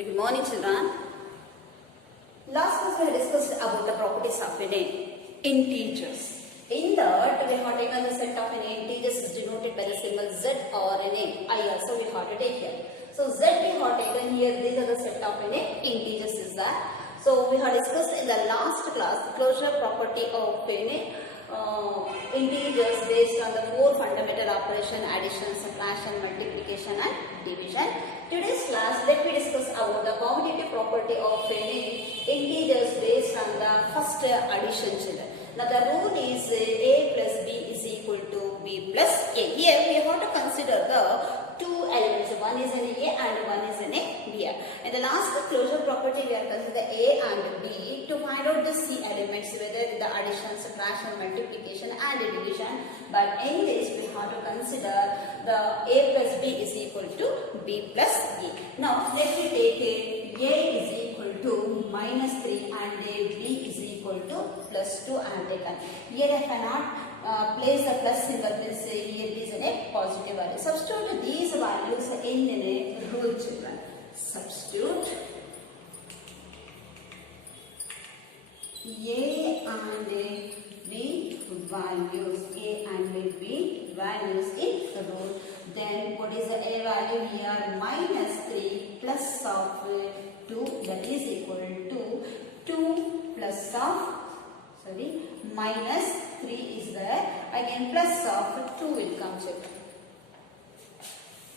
Very good morning, children. Last class we had discussed about the properties of an integers. In that we have taken the set of an integers is denoted by the symbol z or an I also we have to take here. So z we have taken here, these are the set of an integers is that. So we have discussed in the last class the closure property of an integers based on the four fundamental operation: addition, subtraction, multiplication and division. Today's class, let me discuss about the commutative property of any integers based on the first addition, children. Now the rule is a plus b is equal to b plus a. Here we have to consider the two elements. One is an a and one is an b. In the last closure property, we are considering the a and b to find out the c elements, whether the addition, subtraction, multiplication and division. But in this, we have to consider the a plus b is equal to b plus a. Now let me take a is equal to minus 3 and b is equal to plus 2 and taken. Here I cannot place the plus symbol, means here it is in a positive value. Substitute these values in a rule, children. Substitute a and b values, a and b values in the rule. Then what is the a value here? Minus 3 plus of 2, that is equal to 2 plus of minus 3 is there, again plus of 2 will come, check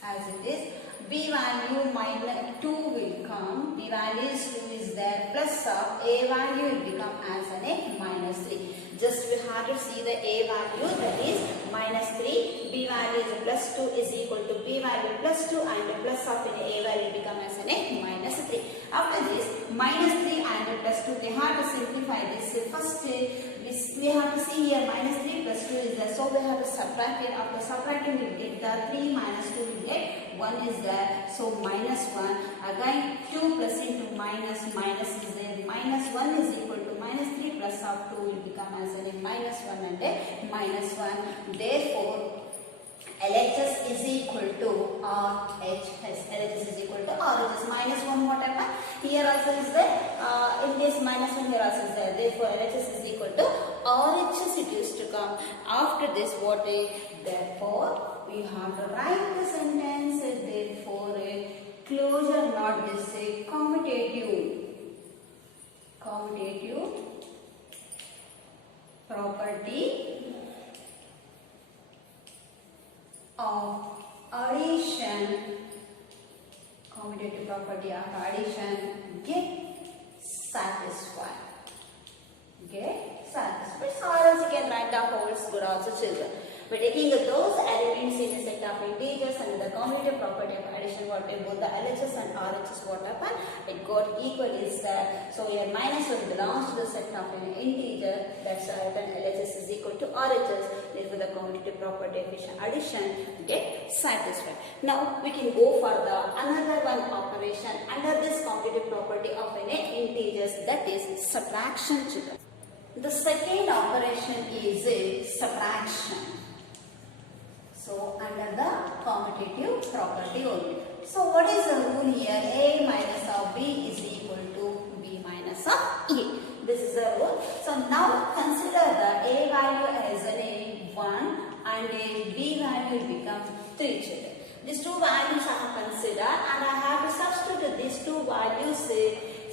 as it is. B value minus 2 will come, B value is 2 is there, plus of A value will become as an a minus 3. Just we have to see the A value, that is minus 3, B value is plus 2 is equal to B value plus 2 and plus of A value will become as an a minus 3. After this, minus 3 and plus 2, we have to simplify this. First, we have to see here minus 3 plus 2 is there, so we have to subtract it. After subtracting, we will get the 3 minus 2 will get 1 is there, so minus 1. Again 2 plus into minus, minus is there, minus 1 is equal to minus 3 plus of 2 will become as a minus 1 and a minus 1. Therefore, LHS is equal to RHS. LHS is equal to RHS. Minus 1 what happened? Here also is there. In this minus 1 here also is there. Therefore, LHS is equal to RHS it used to come. After this what is? Therefore, we have to write the sentence. Therefore, closure not this commutative property of addition, commutative property of addition get satisfied. Get satisfied. Or else you can write the whole good also, children. By taking those elements in a set of integers and the commutative property of addition, what both the LHS and RHS what happened? It got equal is there. So here minus 1 belongs to the set of an integer. That's why then LHS is equal to RHS. Therefore, the commutative property of addition get satisfied. Now we can go for the another one operation under this commutative property of an integers, that is subtraction, children. The second operation is subtraction. So under the commutative property only. So what is the rule here? A minus of B is equal to B minus of A. This is the rule. So now consider the A value as an A 1 and a B value will become 3, children. These two values I have considered and I have to substitute these two values,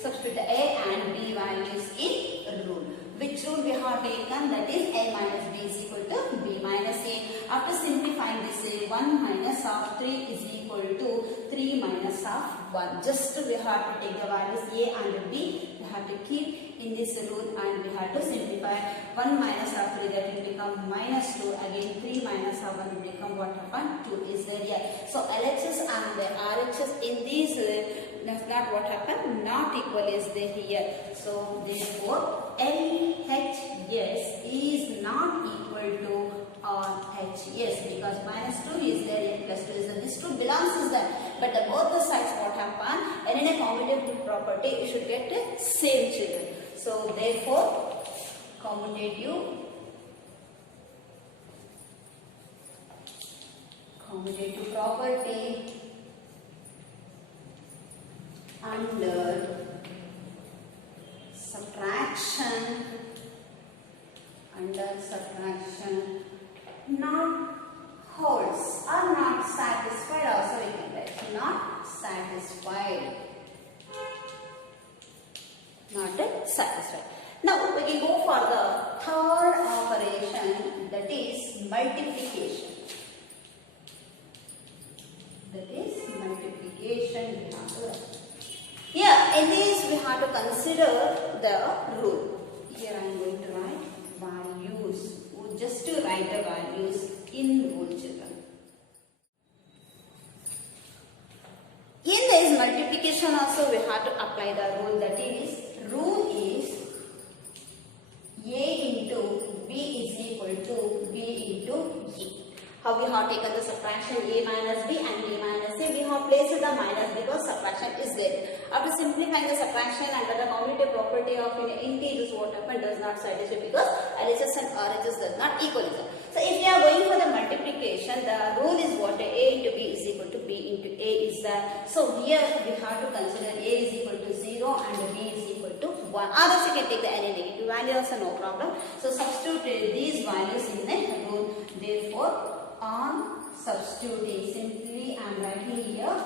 substitute A and B values in rule. Which rule we have taken? That is A minus B is equal to B minus A. After simplifying this, 1 minus of 3 is equal to 3 minus of 1. Just we have to take the values A and B. We have to keep in this rule and we have to simplify. 1 minus of 3, that will become minus 2. Again 3 minus of 1 will become what happened? 2 is there here. So LHS and the RHS in these that's not what happened, not equal is there here. So therefore LHS is not equal to RHS because minus 2 is there and plus 2 is there. This 2 belongs is there, but the both the sides what happen, and in a commutative property you should get the same, children. So therefore commutative property under subtraction, not holds or not satisfied, also we can write not satisfied, not satisfied. Now we can go for the third operation, that is multiplication. We have to write. Here in this we have to consider the rule. Here I am going to write values, just to write the values in rule, children. In this multiplication also we have to apply the rule, that is rule is A into B is equal to B into E. How we have taken the subtraction A minus B and B minus A, we have placed the minus because subtraction is there. After simplifying the subtraction under the commutative property of integers, what happened does not satisfy because LHS and RHS does not equal each other. So if we are going for the multiplication, the rule is what? A into B is equal to B into A is there. So here we have to consider A is equal to 0 and B is equal to 1. Others you can take the any negative value also, no problem. So substitute these values in the rule. Therefore, on substituting, simply I am writing here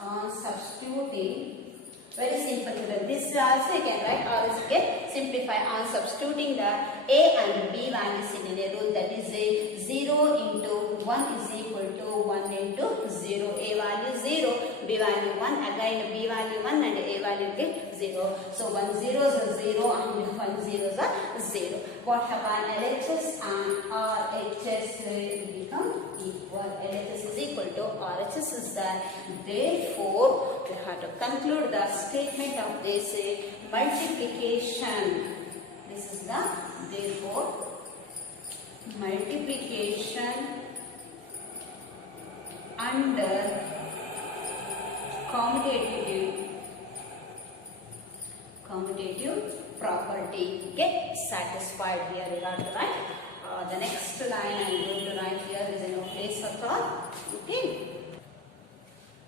on substituting, very simple children. This also you can write, or you can simplify on substituting the A and B values in a rule, that is a 0 into 1 is equal to 1 into 0. A value 0, B value 1, again B value 1 and A value get 0. So 1 zeros are 0 and 1 zeros are 0. What happen? LHS and RHS will become equal. LHS is equal to RHS is there. Therefore, we have to conclude the statement of this multiplication. This is the therefore multiplication under commutative property get satisfied. Here we have to write the next line I am going to write here is no place at all. Okay.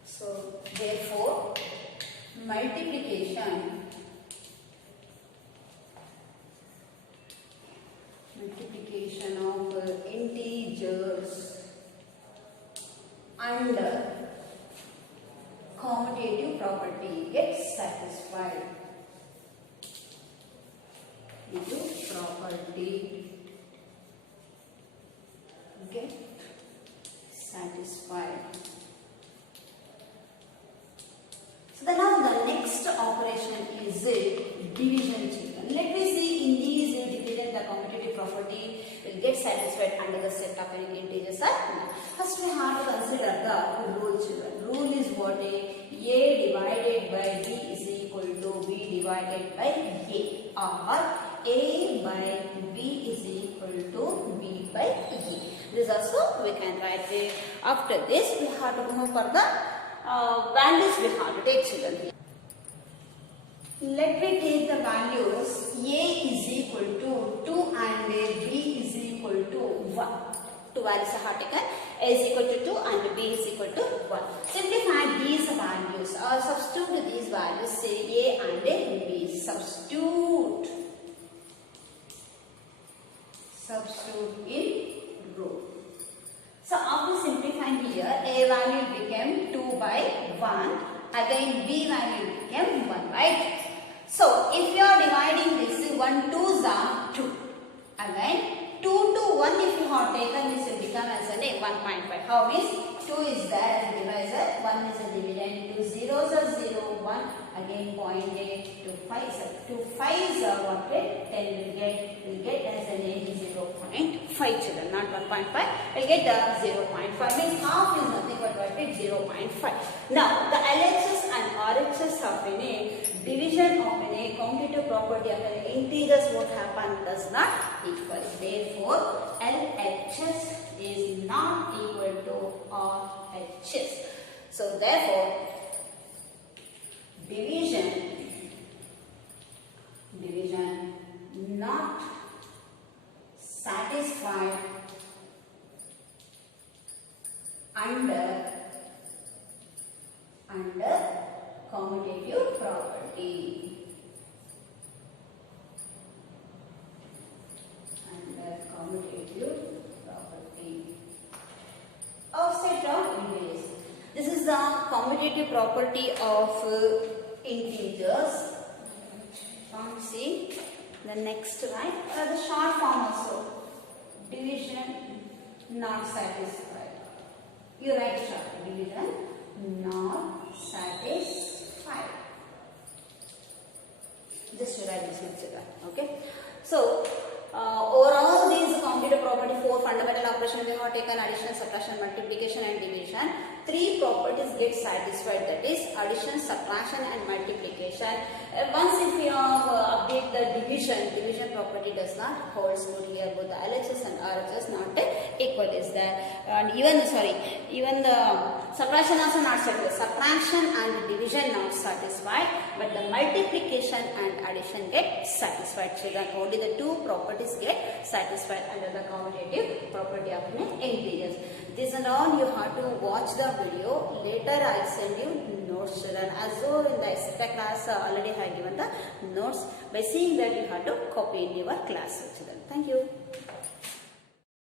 So therefore multiplication of integers under commutative property gets satisfied. Into property get satisfied. So then now the next operation is division, children. Let me see in these division the commutative property will get satisfied under the set of any integers. First we have to consider the rule, children. Rule is what? A divided by B is equal to B divided by A, or A by B is equal to B by E. This also we can write. After this we have to go for the values we have to take, children. Let me take the values. A is equal to 2 and B is equal to 1. Two values are taken. A is equal to 2 and B is equal to 1. Simplify these values or substitute these values, say A and B. Substitute in row. So after simplifying here, A value became 2 by 1. Again B value became 1, right? So if you are dividing this, 1 2s are 2. Again 2 to 1 if you have taken this will become as a 1.5. How means 2 is there as a divisor, 1 is a dividend, 2 zeros are 0, 1, again 0.8, 2 5s are 2 5s are what? 10 will get as a 0.5, children, not 1.5. We'll get the 0.5 means half is nothing but what? 0.5. Now the LHS and RHS of a division of a commutative property of an integers what happen does not equal. Therefore LHS is not equal to RHS. So therefore division not satisfied under commutative commutative property. Commutative property of set of integers. This is the commutative property of integers. See the next line, the short form also. Division not satisfied. You write short. Division not satisfied. Just you write this with okay. So overall, these commutative property, 4 fundamental operations we have taken: addition, subtraction, multiplication and division. 3 properties get satisfied, that is addition, subtraction and multiplication. Once if we have update the division property does not hold good here. Both the LHS and RHS not equal is there. And even the subtraction also not satisfied. Subtraction and division not satisfied, but the multiplication and addition get satisfied. So that only the 2 properties get satisfied under the commutative property of integers. This and all you have to watch the video. Later I will send you notes, children. As though in the extra class already I have given the notes. By seeing that you have to copy in your class, children. Thank you.